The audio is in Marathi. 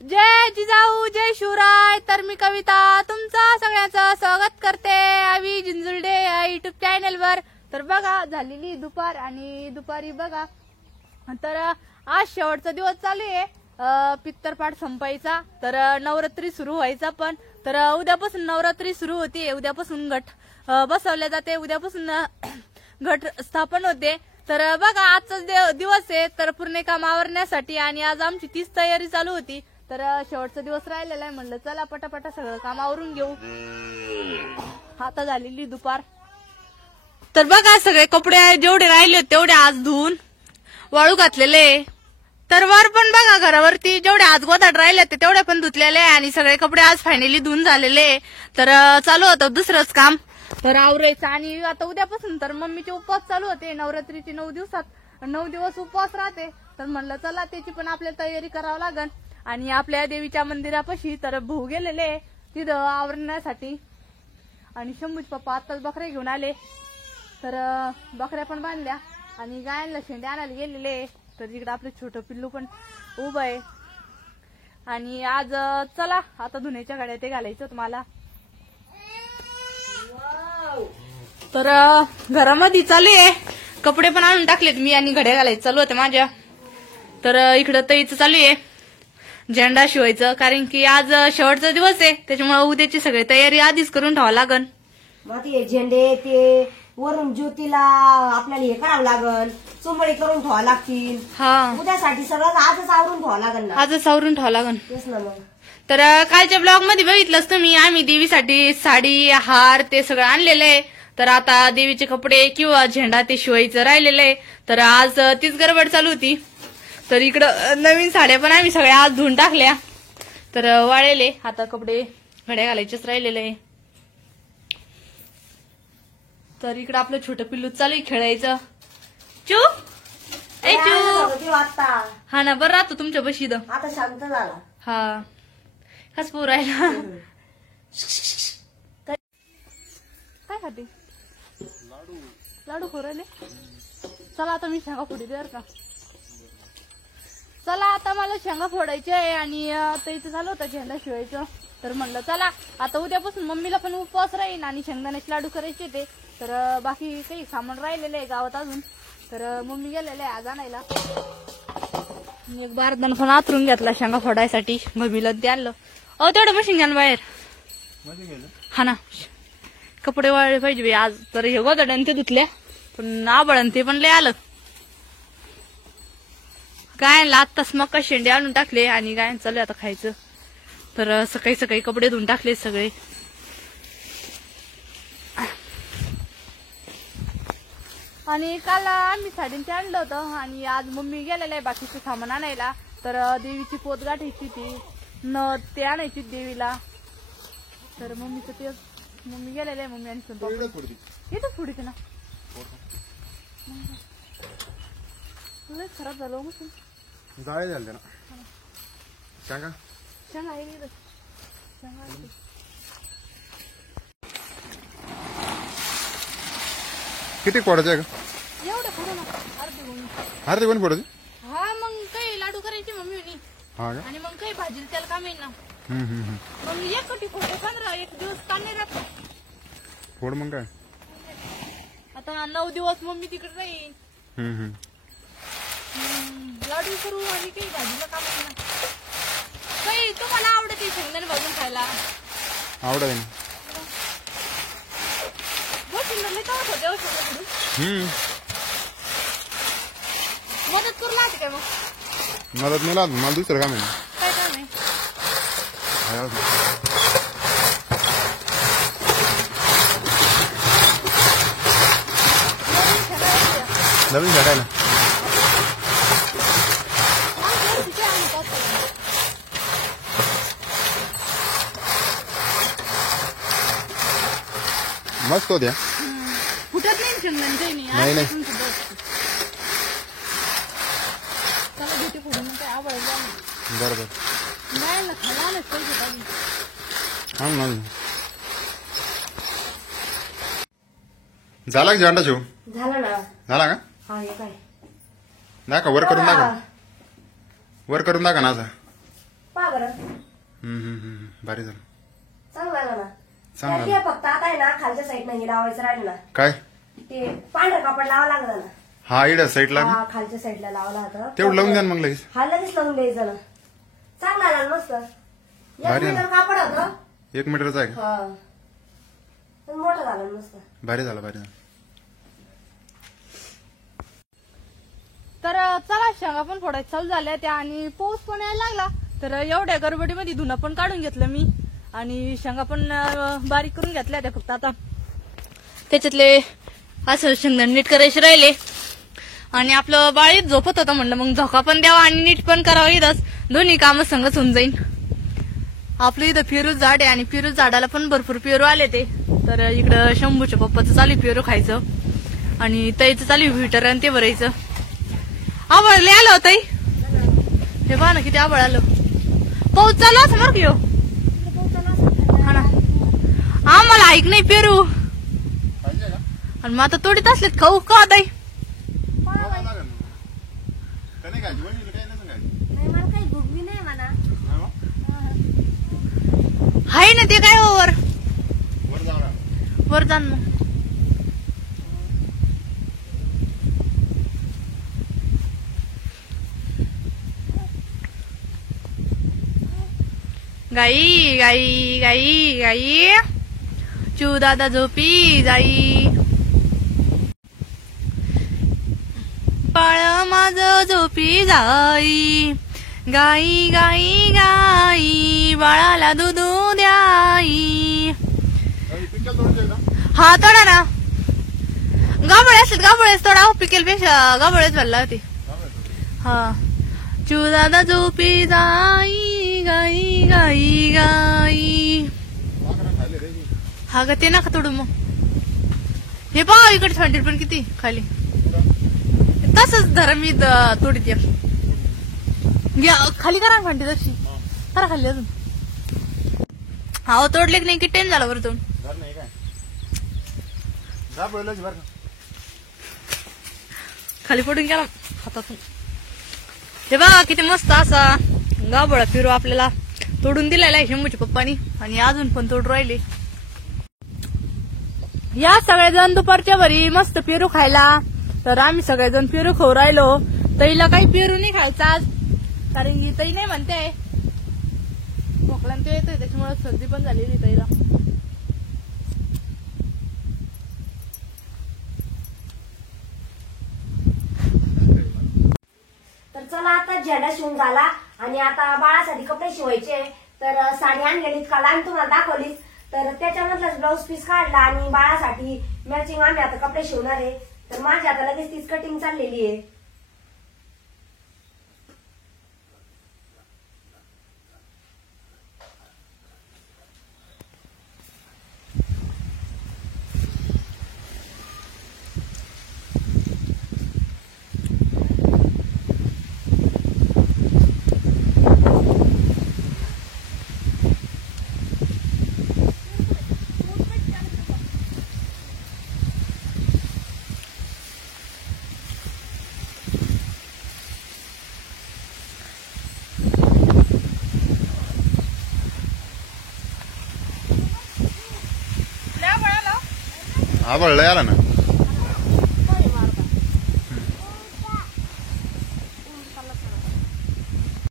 जय जिजाऊ जय शिवराय. तर मी कविता तुमचं सगळ्यांचं स्वागत करते आवी जिंजुलडे या युट्यूब चॅनलवर. तर बघा झालेली दुपार आणि दुपारी बघा तर आज शेवटचा दिवस चालू आहे पित्तरपाठ संपायचा. तर नवरात्री सुरू व्हायचा पण तर उद्यापासून नवरात्री सुरू होती. उद्यापासून घट बसवले जाते. उद्यापासून घट स्थापन होते. तर बघा आजचा दिवस आहे तर पूर्ण काम आवरण्यासाठी आणि आज आमची तीच तयारी चालू होती. तर शेवटचा दिवस राहिलेला आहे म्हणलं चला पटापटा सगळं काम आवरून घेऊ. आता झालेली दुपार. तर बघा सगळे कपडे जेवढे राहिले तेवढे आज धुवून वाळू घातलेले. तर वर पण बघा घरावरती जेवढे आज गोधाट राहिले ते तेवढे पण धुतलेले आणि सगळे कपडे आज फायनली धुवून झालेले. तर चालू होतं दुसरंच काम तर आवरायचं. आणि आता उद्यापासून तर मम्मीचे उपवास चालू होते. नवरात्रीचे 9 दिवस उपवास राहते. तर म्हणलं चला त्याची पण आपल्याला तयारी करावं लागल. आणि आपल्या देवीच्या मंदिरापाशी तर भाऊ गेलेले तिथं आवरण्यासाठी. आणि शंभूचे पप्पा आताच बकऱ्या घेऊन आले. तर बकऱ्या पण बांधल्या आणि गायांना शेंडे आणायला गेलेले. तर तिकडे आपलं छोटं पिल्लू पण उभं आहे. आणि आज चला आता धुण्याच्या गाड्या ते घालायचं तुम्हाला. तर घरामध्ये चालू आहे कपडे पण आणून टाकलेत मी आणि घड्या घालायचं चालू होते माझ्या. तर इकडं तईचं चालू आहे झेंडा शिवायचं कारण की आज शेवटचा दिवस आहे त्याच्यामुळे उद्याची सगळी तयारी आधीच करून ठेवावं लागल. मग ते झेंडे ते वरून ज्योतीला आपल्याला हे करावं लागल चुंबळी करून ठेवावं लागतील. हा उद्यासाठी सगळं आजच आवरून ठेवावं लागल ना. आजच आवरून ठेवावं लागल. तेच ना मग. तर कालच्या ब्लॉग मध्ये बघितलंच तुम्ही आम्ही देवीसाठी साडी हार ते सगळं आणलेलं आहे. तर आता देवीचे कपडे किंवा झेंडा ते शिवायचं राहिलेलं आहे. तर आज तीच गडबड चालू होती. तर इकडं नवीन साड्या पण आम्ही सगळ्या आज धुवून टाकल्या. तर वाळेले आता कपडे घड्या घालायचेच राहिलेले आहे. तर इकडं आपलं छोटं पिल्लू चालू आहे खेळायचं. चू ए चू आता हा ना बरं राहतो तुमच्या बशी इथं. आता शांत झाला. हा कस पोर राहिला काय खाते लाडू खोराले. चला आता मी शेंगा फोडी दे का. चला आता मला शेंगा फोडायचे आहे आणि आता इथे झालं होतं झेंडा शिवायचं. तर म्हणलं चला आता उद्यापासून मम्मीला पण उपवास राहील आणि शेंगदाण्याचे लाडू करायचे ते. तर बाकी काही सामान राहिलेलं आहे गावात अजून. तर मम्मी गेलेले आहे आज आणायला. एक बारदान पण आतरून घेतला शेंगा फोडायसाठी मम्मीला ते आणलं. अहो तेवढं मशीन घ्या ना बाहेर. हा ना कपडे वाळले पाहिजे आज. तर हे गोदड्याने ते धुतल्या पण आबळण ते पण लय आलं. गायांना आत्ताच मका शेंडे आणून टाकले आणि गायन चालू आता खायचं. तर सकाळी सकाळी कपडे धुवून टाकले सगळे. आणि काल आम्ही साडींचे आणलं होतं आणि आज मम्मी गेलेलं आहे बाकीचं सामान आणायला. तर देवीची पोत गाठायची ती नथ ते आणायची देवीला. तर मम्मीचं ते मम्मी गेलेलं आहे. मम्मी आणि इथंच फोडीचे ना लय खराब झालं मग जाळे झाले ना सांगा शेंगा आहे इथं. शेंगा आहे. किती फोडायचे आहे का. एवढं फोडू ना अर्धी कोणी फोडायची. हा मग काही लाडू करायचे मम्मी हा का. आणि मग काही भाजीला त्याला काम येईल ना. हम्म. मग एक कटी फोडे 15 एक दिवस काढणे राहतो. फोड मग काय. आता 9 दिवस मम्मी तिकडे राहील. हम्म. लाडू करू आणि काही भाजीला काम येईल ना. काही तुम्हाला आवडते शेंगदाणे भाजून खायला. आवडत आहे ना. मदत करू लागते काय मग. मदत नाही लागत मला दुसरं काम आहे ना. काय काम आहे. नवीन झाडायला मस्त होत्या. फुटत नाही शेंगदाणे नाही नाही. चला भेटे फोडून काय आवडलं बरोबर गायला खायला आलंच पाहिजे. हा ना झाला का झेंडा शिव. झालं ना. झाला का. हा हे काय दाखा वर करून दाखा. वर करून दाखा ना असा. पहा बरं भारी झालं. चांगला आला ना. चांगला त्यात हे फक्त आता आहे ना खालच्या साईडनं हे लावायचं राहिलं ना, काय ते पांढरं कापड लावा लागलं ना. हा इडा साईडला हा खालच्या साईडला लावला होता. तेवढं लावून द्या ना मग लगेच. हा लगेच लावून द्यायचं ना. चांगला आला ना मस्त. 1 भारी मीटर कापड होतं. 1 मीटरचा आहे का? हा पण मोठं झालं ना मस्त. भारी झालं भारी झालं. तर चला शेंगा पण फोडायच्या चालू झाल्या त्या आणि पाऊस पण यायला लागला. तर एवढ्या गडबडीमध्ये धुणं पण काढून घेतलं मी आणि शेंगा पण बारीक करून घेतल्या त्या. फक्त आता त्याच्यातले असं शेंगदाणे नीट करायचे राहिले आणि आपलं बाळीत झोपत होतं. म्हणलं मग झोका पण द्यावा आणि नीट पण करावं. इथंच दोन्ही कामं संगच होऊन जाईल. आपलं इथं पेरूच झाड आहे आणि पेरूच झाडाला पण भरपूर पेरू आले ते. तर इकडं शंभूच्या पप्पाचं चालू पेरू खायचं आणि ताईचं चालू व्हिटर आणि ते भरायचं. आबळ लय आलं होतं. हे पहा ना किती आबळ आलं. पाऊस चालू असं बरं की हो. हा ना आम्हाला ऐक नाही पेरू आणि मग आता तोडीत असलेत खाऊ का ताई. नाही मला काही भूक बी नाही म्हणा. हाय ना ते काय वर वर जाण मग. गाई गाई गाई गाई चू दादा झोपी जाई. बाळ माझं झोपी जाई. गाई गाई गाई बाळाला दूध द्याई. हा तोडा ना. गाबळे असतात गाबळेच तोडा. पिकेल पेक्षा गाबळेच भरला होती. हा चू दादा झोपी जाई. गाई गाई गाई. हा ग ते नका तोडू मग. हे पहा इकडे थंडी पण किती खाली. तसंच धरा मी तोडीत या. खाली करा फांटी तशी करा खाली अजून. हा तोडले की नाही किती टाइम झाला बरं तोड. खाली पडून गेला हातातून. हे बघा किती मस्त असा गाभळा पेरू आपल्याला तोडून दिलेला आहे शंभूच्या पप्पानी आणि अजून पण तोडून राहिले. या सगळेजण दुपारच्या भरी मस्त पेरू खायला. तर आम्ही सगळेजण पेरू खाऊ राहिलो. तईला काही पेरू नाही खायचा आज कारण की तई नाही म्हणते खोकला ते येतोय त्याच्यामुळे सर्दी पण झालेली तईला. तर चला आता झेंडा शिवून झाला आणि आता बाळासाठी कपडे शिवायचे. तर साडी आणलेली काल आम्ही तुम्हाला दाखवली. तर त्याच्यामधलाच ब्लाऊज पीस काढला आणि बाळासाठी मॅचिंग आम्ही आता कपडे शिवणार आहे. तर माझी आता लगेच तीच कटिंग चाललेली आहे. आबळ लय आला ना.